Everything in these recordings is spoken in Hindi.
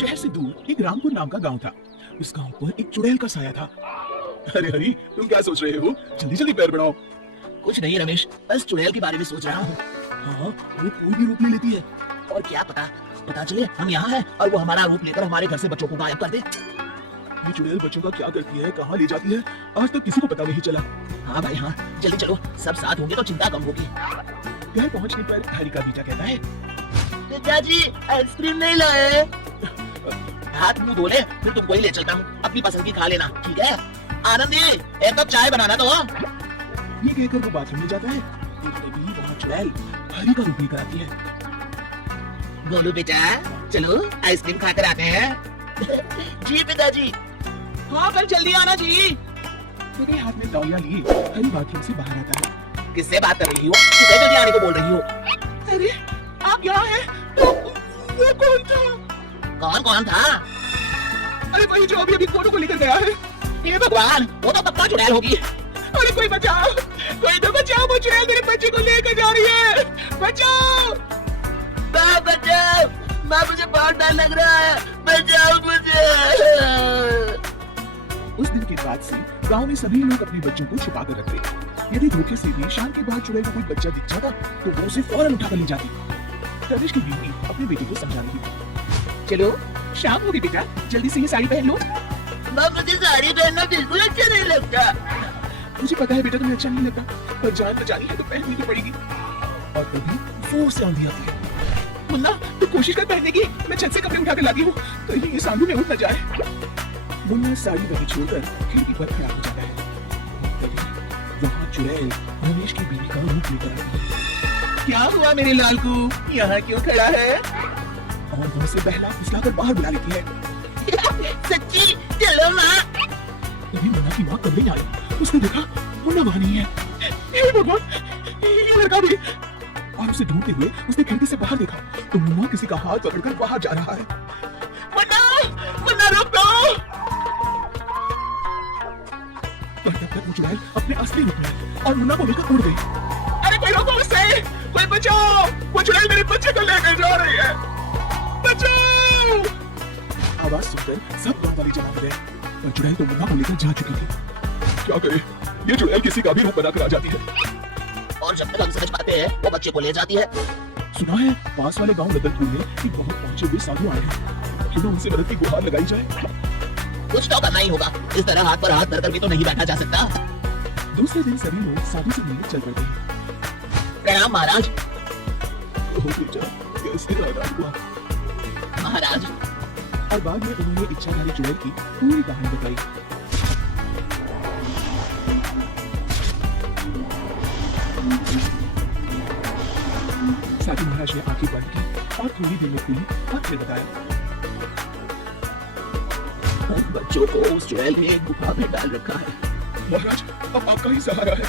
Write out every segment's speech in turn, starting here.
शहर से दूर एक रामपुर नाम का गांव था। उस गांव पर एक चुड़ैल का साया था। अरे हरी, तुम क्या सोच रहे हो? जल्दी जल्दी पैर बढ़ाओ। कुछ नहीं रमेश, बस चुड़ैल के बारे में सोच रहा हूँ। हाँ, वो कोई भी रूप ले लेती है। और क्या पता चले हम यहाँ हैं और वो हमारा रूप लेकर हमारे घर से बच्चों को गायब कर दे। ये चुड़ैल बच्चों का क्या करती है, कहाँ ले जाती है, आज तक किसी को पता नहीं चला। हाँ भाई हाँ, जल्दी चलो, सब साथ होंगे तो चिंता कम होगी। घर पहुंचने पर हरी का बेटा कहता है, पिताजी आइसक्रीम नहीं लाए। हाथ मुंह धो ले, फिर तुमको ही ले चलता हूँ, अपनी पसंद की खा लेना, ठीक है? आनंदी, एक कप चाय बनाना तो। ये कहकर वो बाथरूम में जाता है। देखते भी वहाँ चुड़ैल हरी का रूप लेकर आती है। गोलू बेटा, चलो आइसक्रीम खाकर आते हैं। जी पिताजी। हाँ पर जल्दी आना जी। मेरे हाथ में तौलिया लिए हरी बाथरूम से बाहर आता है। किससे बात कर रही हो? किसे जल्दी आने को बोल रही हो? अरे आप यहाँ हैं? वो कौन था? कौन था? अरे वही जो अभी फोटो को लेकर गया है। हे भगवान, वो तो पक्का चुड़ैल होगी। अरे कोई बचाओ, कोई तो बचाओ, वो चुड़ैल मेरे बच्चे को लेकर जा रही है। बचाओ बचाओ, माँ मुझे बहुत डर लग रहा है, बचाओ मुझे। उस दिन के बाद से गांव में सभी लोग अपने बच्चों को छुपा कर रखते। यदि धोखे से भी शाम के बाद चुड़ैल को कोई बच्चा दिख जाता तो वो उसे फौरन उठाकर ले जाती। रमेश की बीवी अपने बेटे को समझा रही थी। चलो शाम हो गई बेटा, जल्दी से ये साड़ी पहन लो। माँ मुझे साड़ी पहनना बिल्कुल अच्छा नहीं लगता। मुझे पता है बेटा तुम्हें अच्छा नहीं लगता, पर जान बचानी है तो पहननी तो पड़ेगी। और तभी जोर से आंधी आती है। मुन्ना तू कोशिश कर पहनने की, मैं छत से कपड़े उठाकर लाती हूँ, तो ये सांडू में उठ न जाए। मुन्ना साड़ी वहीं छोड़कर खिड़की पर खड़ा हो जाता है। तभी वहाँ चुड़ैल रमेश की बीवी का रूप लेकर आती है। क्या हुआ मेरे लाल को, यहाँ क्यों खड़ा है? और वो उसे बहला फुसलाकर बाहर बुला लेती है। सच्ची? चलो माँ। तभी मुन्ना की माँ कमरे में आई। उसने देखा मुन्ना वहाँ नहीं है। हे भगवान, ये लड़का भी। और उसे ढूंढते हुए उसने खिड़की से बाहर देखा तो मुन्ना किसी का हाथ पकड़कर बाहर जा रहा है। मुन्ना रुक दो। पर तब तक वो चुड़ैल अपने असली रूप में और मुन्ना को लेकर उड़ गई। अरे कोई रोको उसे, कोई बचाओ, वो चुड़ैल मेरे बच्चे को लेकर जा रही है, बचाओ। आवाज सुनकर सब गांव वाले जमा हो गए, पर चुड़ैल तो मुन्ना को लेकर जा चुकी थी। क्या करे, ये चुड़ैल किसी का भी रूप बनाकर आ जाती है। और जब तक हम समझ पाते हैं वो बच्चे को ले जाती है। सुना है पास वाले गांव रतनपुर में एक बहुत पहुंचे हुए साधु आए हैं, क्यों ना उनसे मदद की गुहार लगाई जाए। कुछ तो करना ही होगा, इस तरह हाथ पर हाथ धरकर भी तो नहीं बैठा जा सकता। दूसरे दिन सभी लोग साधु से मिलने चल पड़ते हैं। प्रणाम महाराज। कैसे नाराज हुआ महाराज। और बाद में उन्होंने इच्छाधारी चुड़ैल की पूरी कहानी बताई। साधु महाराज ने आंखें बंद की और थोड़ी देर में खुली और फिर बताया, बच्चों को उस चुड़ैल ने एक गुफा में डाल रखा है। महाराज अब आपका ही सहारा है।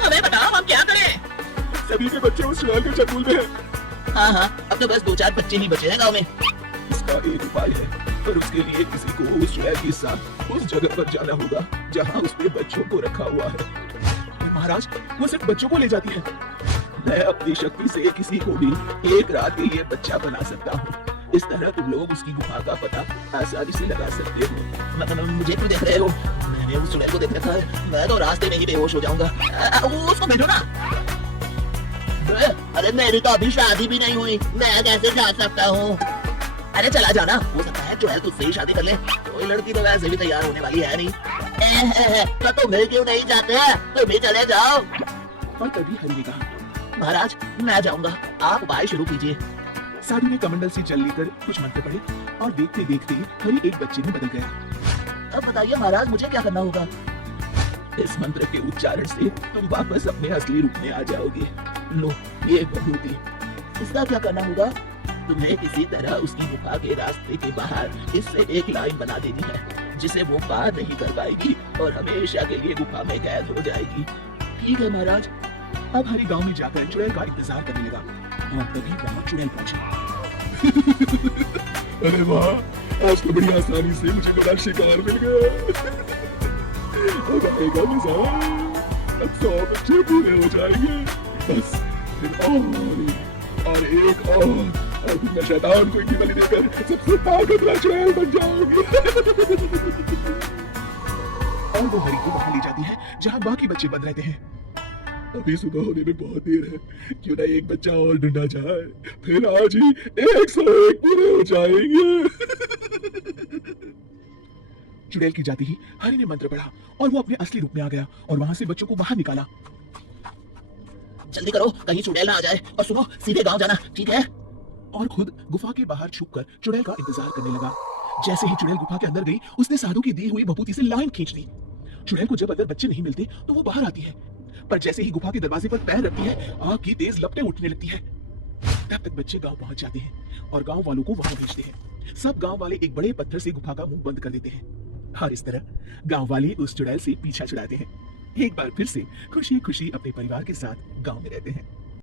हमें बताओ हम क्या करें? सभी के बच्चे उस चुड़ैल के चंगुल में हैं। हाँ, अब तो बस 2-4 बच्चे ही बचे हैं गाँव में। इसका एक उपाय है, पर उसके लिए किसी को उस चुड़ैल के साथ उस जगह पर जाना होगा जहाँ उसने बच्चों को रखा हुआ है। महाराज वो सिर्फ बच्चों को ले जाती है। मैं अपनी शक्ति से किसी को भी एक रात के लिए बच्चा बना सकता हूँ। इस तरह तुम लोग उसकी गुफा का पता आसानी से लगा सकते हो। मुझे क्यों देख रहे हो? मैंने उस चुड़ैल को देख रखा है, मैं तो रास्ते में ही बेहोश हो जाऊंगा। उसको भेजो ना। अरे मेरी तो अभी शादी भी नहीं हुई, मैं कैसे जा सकता हूँ? अरे चला जाना, हो सकता है चुड़ैल तुझसे ही शादी कर ले। कोई लड़की तो वैसे भी तैयार होने वाली है नहीं। तो तुम क्यों नहीं जाते? तुम भी चले जाओ। और तभी हरि ने कहा, महाराज मैं जाऊंगा, आप उपाय शुरू कीजिए। साधु ने कमंडल से जल लेकर कुछ मंत्र पढ़े और देखते देखते हरि एक बच्चे में बदल गया। अब बताइए महाराज मुझे क्या करना होगा? इस मंत्र के उच्चारण से तुम वापस अपने असली रूप में आ जाओगे। लो ये विभूति। इसका क्या करना होगा? तुम्हें किसी तरह उसकी गुफा के रास्ते के बाहर इससे एक लाइन बना देनी है, जिसे वो पार नहीं कर पाएगी और हमेशा के लिए गुफा में कैद हो जाएगी। ठीक है महाराज। अब हरि गांव में जाकर चुड़ैल का इंतजार करने लगा और तभी वहाँ चुड़ैल पहुंची। अरे वाह, आज तो बड़ी आसानी से मुझे बड़ा शिकार मिल गया। अब आएगा मजा, अब 100 बच्चे पूरे हो जाएंगे। बस फिर और एक और और फिर मैं शैतान को इनकी बलि देकर सबसे ताकतवर चुड़ैल बन जाऊंगी। और वो हरी को वहां ले जाती है जहां बाकी बच्चे बंद रहते हैं। अभी सुबह होने में बहुत देर है, क्यों ना एक बच्चा और ढूंढा जाए, फिर आज ही 101 पूरे हो जाएंगे। चुड़ैल की जाती ही हरी ने मंत्र पढ़ा और वो अपने असली रूप में आ गया और वहां से बच्चों को बाहर निकाला। जल्दी करो, कहीं चुड़ैल ना आ जाए। और सुनो, सीधे गांव जाना, ठीक है? और खुद गुफा के बाहर छुपकर चुड़ैल का इंतजार करने लगा। जैसे ही चुड़ैल गुफा के अंदर गई, उसने साधु की दी हुई भभूति से लाइन खींच दी। चुड़ैल को जब अंदर बच्चे नहीं मिलते तो वो बाहर आती है, पर जैसे ही गुफा के दरवाजे पर पैर रखती है, आग की तेज लपटें उठने लगती है। तब तक बच्चे गांव पहुंच जाते हैं और गांव वालों को वहां भेजते हैं। सब गांव वाले एक बड़े पत्थर से गुफा का मुंह बंद कर देते हैं और इस तरह गांव वाले उस चुड़ैल से पीछा छुड़ाते हैं। एक बार फिर से खुशी खुशी अपने परिवार के साथ गांव में रहते हैं।